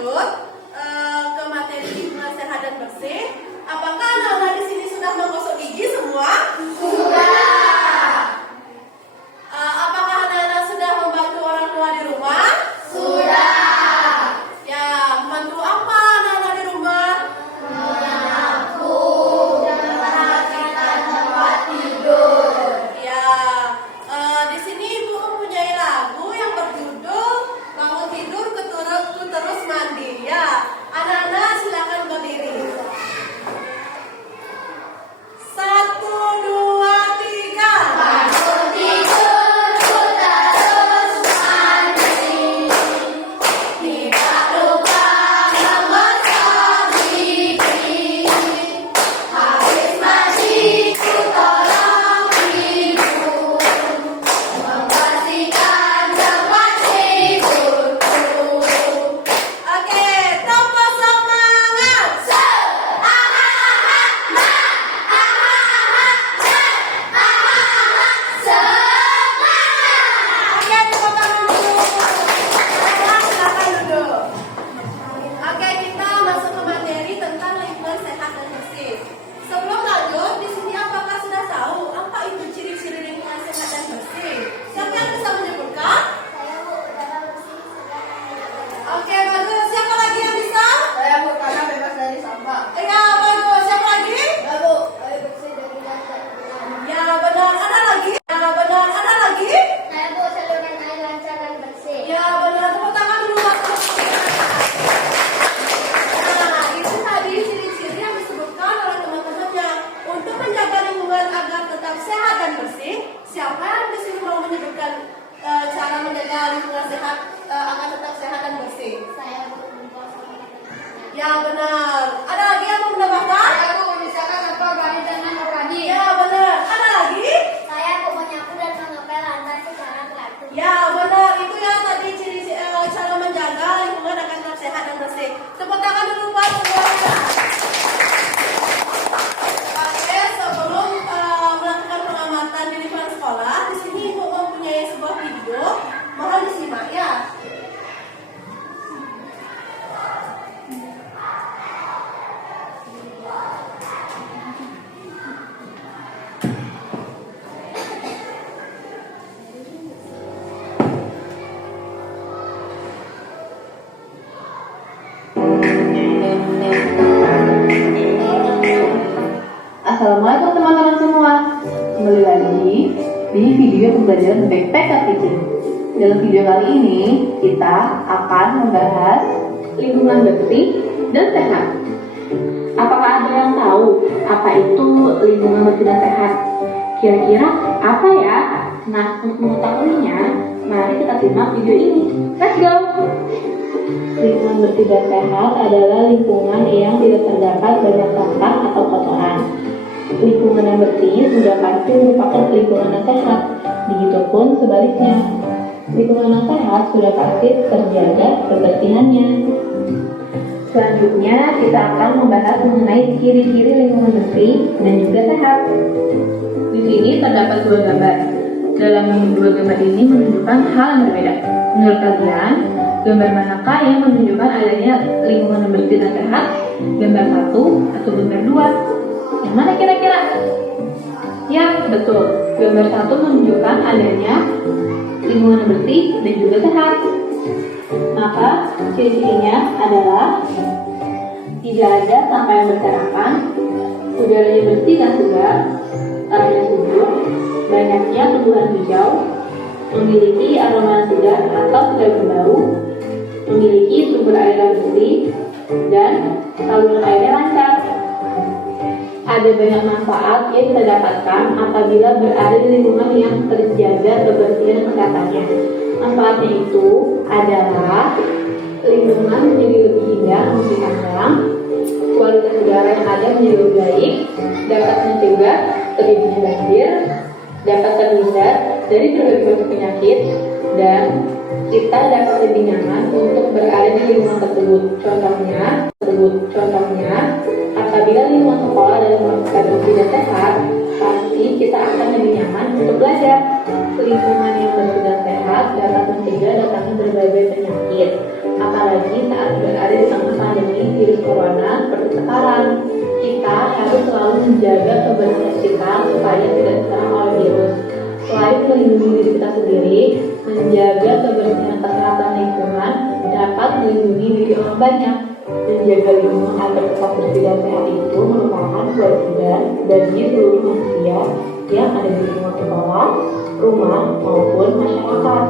lanjut ke materi lingkungan sehat dan bersih. Apakah anak-anak di sini sudah menggosok gigi semua? Sudah. Apakah anak-anak sudah membantu orang tua di rumah? Sudah. Ya, membantu apa anak-anak di rumah? Menyapu dan merapikan tempat tidur. Ya, di sini Ibu mempunyai lagu yang berjudul Bangun Tidur Ku Terus Mandi. Ya, anak-anak silakan berdiri. 1, 2, 3. Bangun tidur, ku terus mandi. Tidak lupa menggosok gigi. Habis mandi, ku tolong ibu membersihkan tempat tidurku. Oke, tempo semangat. Oke, tepuk tangan dulu. Silakan duduk. Oke, kita masuk ke materi tentang lingkungan sehat dan bersih. Sebelum lanjut, di sini apakah sudah tahu apa itu ciri-ciri lingkungan sehat dan bersih? Siapa yang bisa menyebutkan? Oke, bagus. Siapa lagi yang bisa? Saya Bu, karena bebas dari sampah. Ya, bagus. Siapa lagi? Ya Bu, saya bersih dari lancar. Ya, benar. Ada lagi? Ya, benar. Ada lagi? Saya Bu, saluran air lancar dan bersih. Ya, benar. Tepuk tangan dulu. Nah, itu tadi ciri-ciri yang disebutkan oleh teman-temannya. Untuk menjaga lingkungan agar tetap sehat dan bersih, siapa yang di sini mau menyebutkan cara menjaga lingkungan sehat agar tetap sehat dan bersih? Saya Bu, menggosok. Ya, benar. Ada lagi yang mau menambahkan? Saya Bu, memisahkan sampah organik dengan organik. Ya, benar. Ada lagi? Saya Bu, menyapu dan mengepel lantai secara teratur. Ya, benar. Itu ya tadi ciri cara menjaga lingkungan agar tetap sehat dan bersih. Tepuk tangan dulu buat semuanya. Oke, sebelum melakukan pengamatan di lingkungan sekolah, di sini Ibu mempunyai sebuah video. Mohon disimak ya. Assalamualaikum teman-teman semua. Kembali lagi di video pembelajaran BPK Teaching. Dalam video kali ini kita akan membahas lingkungan bersih dan sehat. Apakah ada yang tahu apa itu lingkungan bersih dan sehat? Kira-kira apa ya? Nah, untuk mengetahuinya, mari kita simak video ini. Let's go! Lingkungan bersih dan sehat adalah lingkungan yang tidak terdapat banyak sampah atau kotoran. Lingkungan yang bersih sudah pasti merupakan lingkungan yang sehat. Begitupun sebaliknya, lingkungan yang sehat sudah pasti terjaga kebersihannya. Selanjutnya kita akan membahas mengenai ciri-ciri lingkungan bersih dan juga sehat. Di sini terdapat dua gambar. Dalam dua gambar ini menunjukkan hal yang berbeda. Menurut kalian, gambar manakah yang menunjukkan adanya lingkungan yang bersih dan sehat? Gambar 1 atau gambar 2? Yang mana kira-kira? Ya, betul. Gambar 1 menunjukkan adanya lingkungan yang bersih dan juga sehat. Maka ciri-cirinya adalah tidak ada sampah yang berserakan, udaranya bersih dan segar, tanahnya subur, banyaknya tumbuhan hijau, memiliki aroma segar atau tidak berbau, memiliki sumber air yang bersih, dan saluran airnya lancar. Ada banyak manfaat yang kita dapatkan apabila berada di lingkungan yang terjaga kebersihan dan kesehatannya. Manfaatnya itu adalah lingkungan menjadi lebih indah, lebih pandang, kualitas udara yang ada menjadi lebih baik, dapat mencegah terjadinya banjir, dapat terhindar dari berbagai penyakit, dan kita dapat lebih nyaman untuk berada di lingkungan tersebut. Contohnya, apabila lingkungan sekolah dan tempat bersih dan sehat, pasti kita akan lebih nyaman untuk belajar. Lingkungan yang bersih dan sehat dapat mencegah datangnya berbagai penyakit, apalagi saat berada dilakukan supaya tidak terserang oleh virus. Selain melindungi diri kita sendiri, menjaga kebersihan kesehatan lingkungan dapat melindungi diri orang banyak. Menjaga lingkungan agar tetap bersih dan sehat itu merupakan kewajiban bagi seluruh manusia yang ada di lingkungan sekolah, rumah, maupun masyarakat.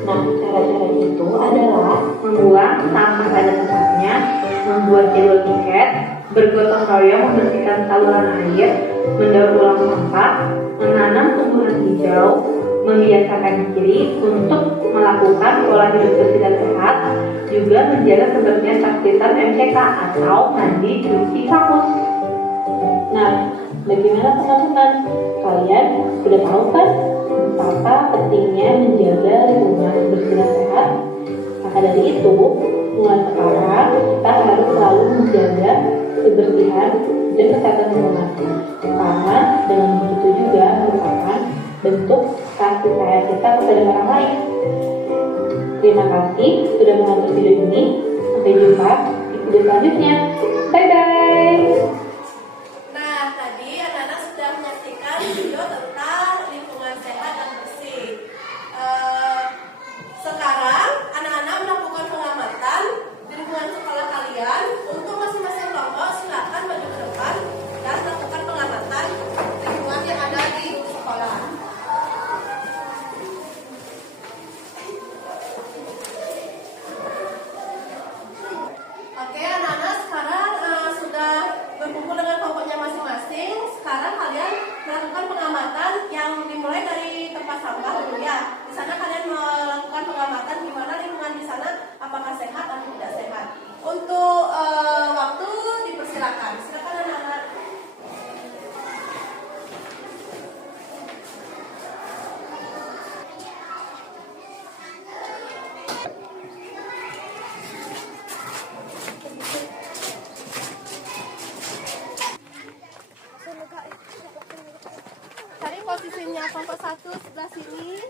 Nah, cara-cara itu adalah membuang sampah pada tempatnya, membuat jadwal tiket, bergotong royong membersihkan saluran air, mendaur ulang sampah, menanam tumbuhan hijau, membiasakan diri untuk melakukan pola hidup bersih dan sehat, juga menjaga kebersihan fasilitas MCK atau mandi cuci kakus. Nah, bagaimana teman-teman? Kalian sudah tahu kan betapa pentingnya menjaga lingkungan bersih dan sehat? Maka dari itu, mulai sekarang kita harus selalu menjaga kebersihan dan kesehatan lingkungan. Karena dengan begitu juga merupakan bentuk kasih sayang kita kepada orang lain. Terima kasih sudah menonton video ini. Sampai jumpa di video selanjutnya. Bye-bye. Nah, tadi anak-anak sudah menyaksikan video tentang lingkungan sehat dan bersih. Sekarang anak-anak melakukan pengamatan di lingkungan sekolah kalian. Untuk masing-masing kelompok silakan maju ke depan dan lakukan pengamatan lingkungan yang ada di sekolah. Oke, anak-anak sekarang sudah berkumpul dengan kelompoknya masing-masing. Sekarang kalian melakukan pengamatan yang dimulai dari tempat sampah dulu ya. Di sana kalian melakukan pengamatan gimana lingkungan di sana, apakah sehat atau tidak sehat. Untuk waktu dipersilakan. Silakan anak-anak. Cari posisinya kelompok 1 sebelah sini.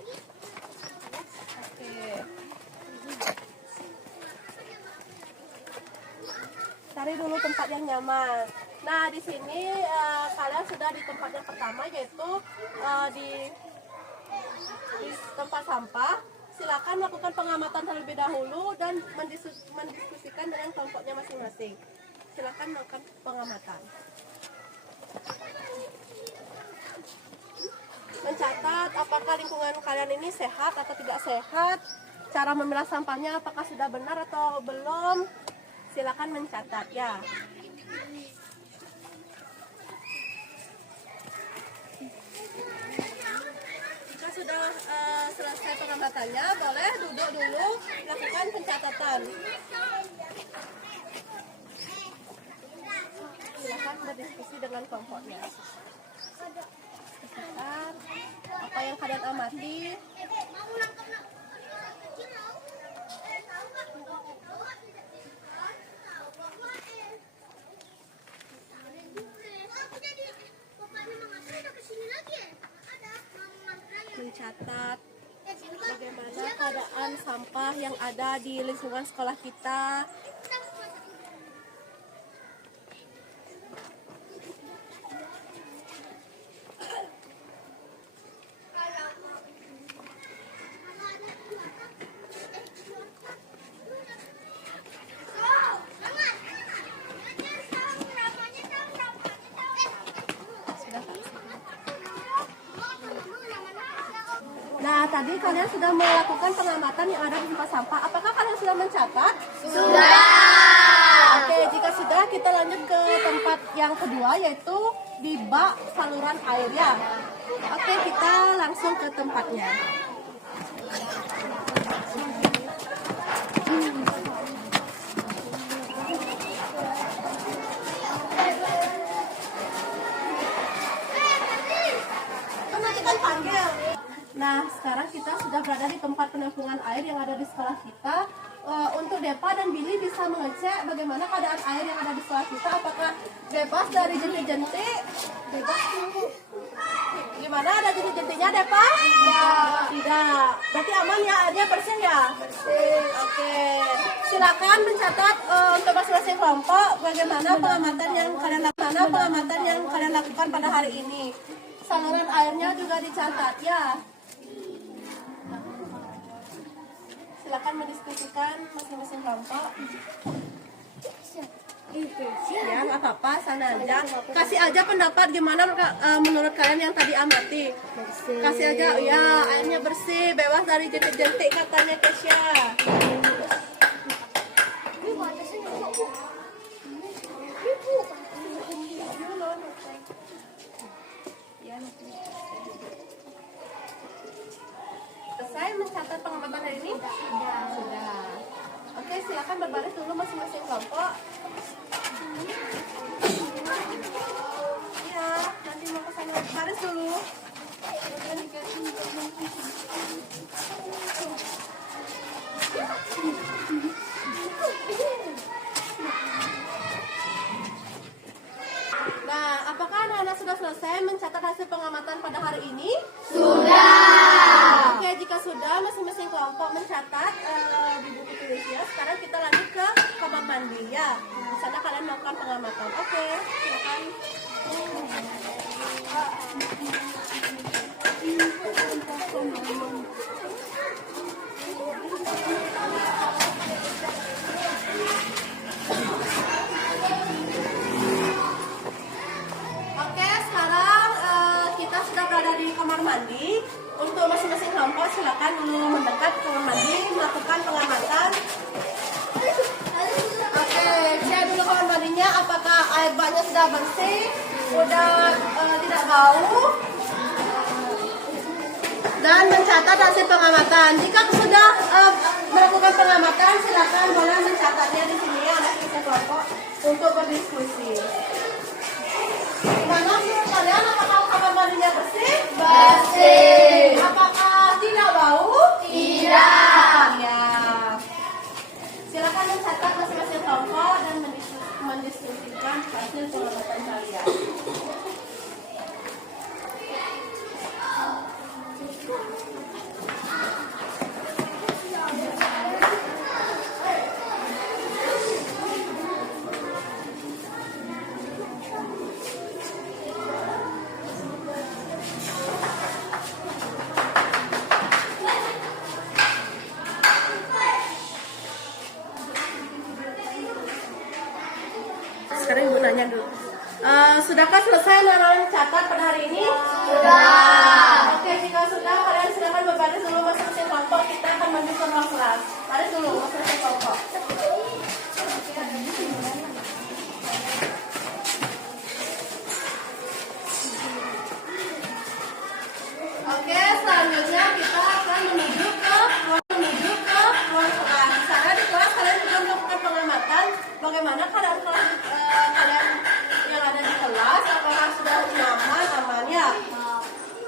Oke. Cari dulu tempat yang nyaman. Nah, di sini kalian sudah di tempat yang pertama, yaitu di tempat sampah. Silakan melakukan pengamatan terlebih dahulu dan mendiskusikan dengan kelompoknya masing-masing. Silakan melakukan pengamatan. Mencatat apakah lingkungan kalian ini sehat atau tidak sehat, cara memilah sampahnya apakah sudah benar atau belum. Silakan mencatat ya. Jika sudah selesai pengamatannya, boleh duduk dulu lakukan pencatatan. Silakan berdiskusi dengan kelompoknya. Apa yang kalian amati? Mencatat bagaimana keadaan sampah yang ada di lingkungan sekolah kita. Nah, tadi kalian sudah melakukan pengamatan yang ada di tempat sampah. Apakah kalian sudah mencatat? Sudah. Oke, jika sudah, kita lanjut ke tempat yang kedua, yaitu di bak saluran air ya. Oke, kita langsung ke tempatnya. Nanti kan panggil. Nah, sekarang kita sudah berada di tempat penampungan air yang ada di sekolah kita. Untuk Depa dan Billy bisa mengecek bagaimana keadaan air yang ada di sekolah kita. Apakah bebas dari jentik-jentik? Bebas. Gimana, ada jentik-jentiknya Depa? Ya, tidak. Berarti aman ya, airnya bersih ya? Bersih. Oke. Silakan mencatat untuk masing-masing kelompok bagaimana pengamatan yang kalian lakukan pada hari ini. saluran airnya juga dicatat ya. Silakan mendiskusikan masing-masing kelompok. Ya, nggak apa-apa, sana aja. Kasih aja pendapat gimana menurut kalian yang tadi amati. Kasih aja, ya airnya bersih, bebas dari jentik-jentik katanya Kesya. Selesai mencatat pengamatan hari ini? Sudah. Oke, silakan berbaris dulu masing-masing kelompok. Iya, nanti mau ke sana. Baris dulu. Nah, apakah anak-anak sudah selesai mencatat hasil pengamatan pada hari ini? Sudah. Oke, jika sudah, masing-masing kelompok mencatat di buku tulisnya. Sekarang kita lanjut ke kamar mandi ya. Di sana kalian melakukan pengamatan. Oke, silakan. Oke, sekarang kita sudah berada di kamar mandi. Untuk masing-masing kelompok silakan dulu mendekat ke kamar mandi melakukan pengamatan. Oke, cek dulu kamar mandinya apakah air baknya sudah bersih, sudah tidak bau, dan mencatat hasil pengamatan. Jika sudah melakukan pengamatan, silakan boleh mencatatnya di sini ya, anak kita kelompok untuk berdiskusi. Gimana menurut kalian? Apakah kamar mandinya bersih? Bersih. Apakah tidak bau? Tidak. Ya. Silakan mencatat masing-masing kelompok dan mendiskusikan hasil pengamatan kalian. Sekarang ibu nanya dulu. Sudahkah selesai mencatat pada hari ini? Sudah. Oke, jika sudah, kalian silakan berbaris dulu masing-masing kelompok. Kita akan menuju ke ruang kelas. Baris dulu masing-masing kelompok. Oke, selanjutnya kita akan menuju ke ruang kelas. Di sana di kelas kalian juga melakukan pengamatan bagaimana keadaan kelas kalian yang ada di kelas, apakah sudah nyaman, aman ya?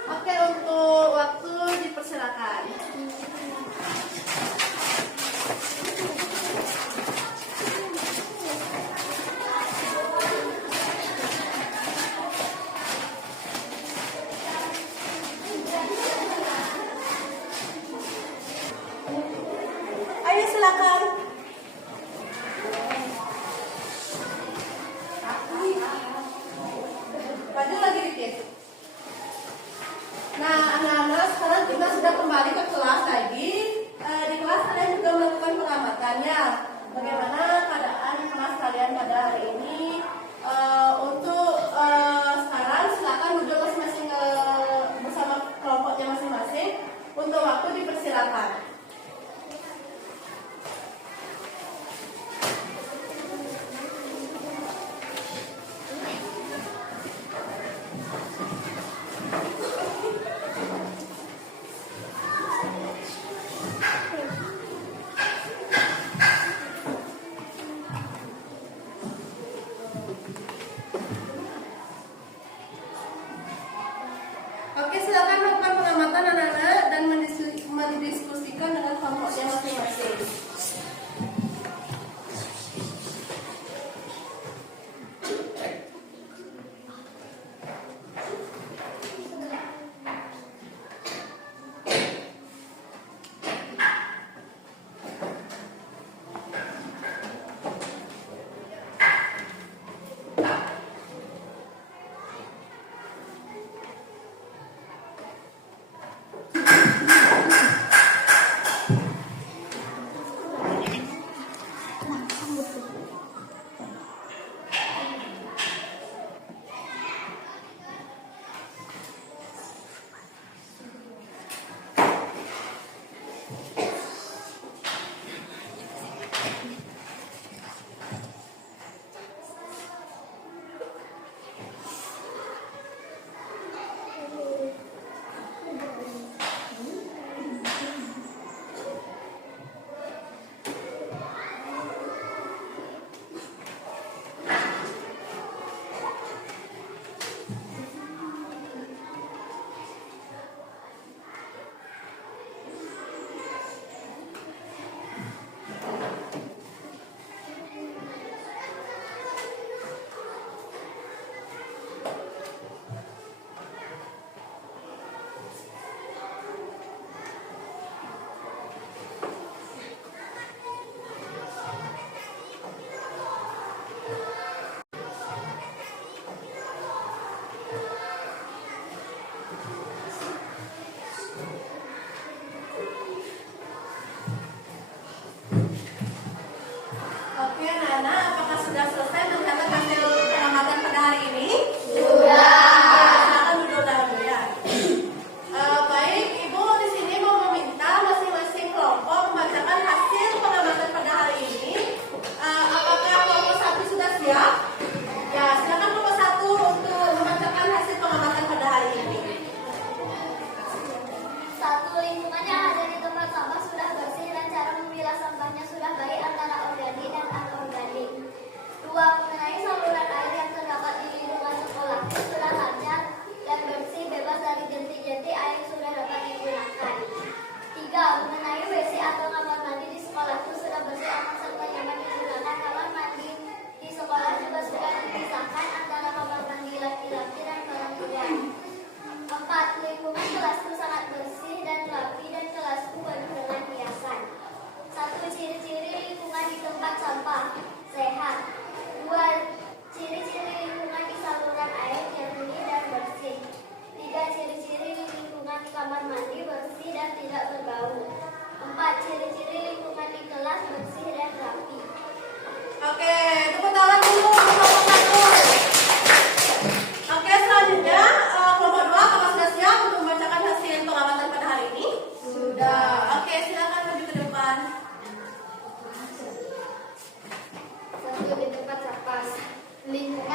Oke, untuk waktu dipersilakan. Ayo silakan.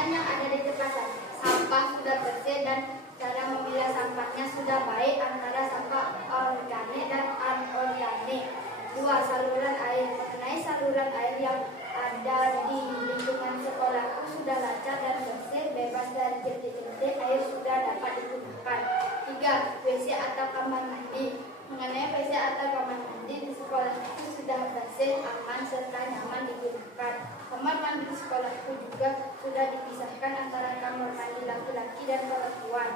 kebersihan yang ada di tempat sampah sudah bersih dan cara memilah sampahnya sudah baik antara sampah organik dan anorganik. 2. Saluran air. Mengenai saluran air yang ada di lingkungan sekolahku sudah lancar dan bersih, bebas dari jentik-jentik, air sudah dapat digunakan. 3. WC atau kamar mandi. Mengenai WC atau kamar mandi di sekolahku sudah bersih, aman, serta nyaman digunakan. Kamar mandi di sekolahku juga sudah dipisahkan antara kamar mandi laki-laki dan perempuan.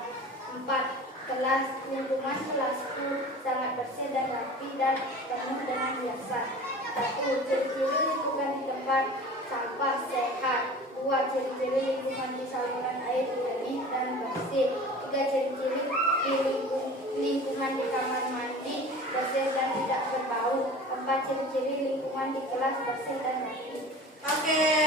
4. Kelas. Lingkungan kelasku sangat bersih dan rapi dan penuh dengan hiasan. 1. Ciri-ciri lingkungan di tempat sampah sehat. 2. Ciri-ciri lingkungan di saluran air jernih dan bersih. 3. Ciri-ciri lingkungan di kamar mandi bersih dan tidak berbau. 4. Ciri-ciri lingkungan di kelas bersih dan rapi. Oke.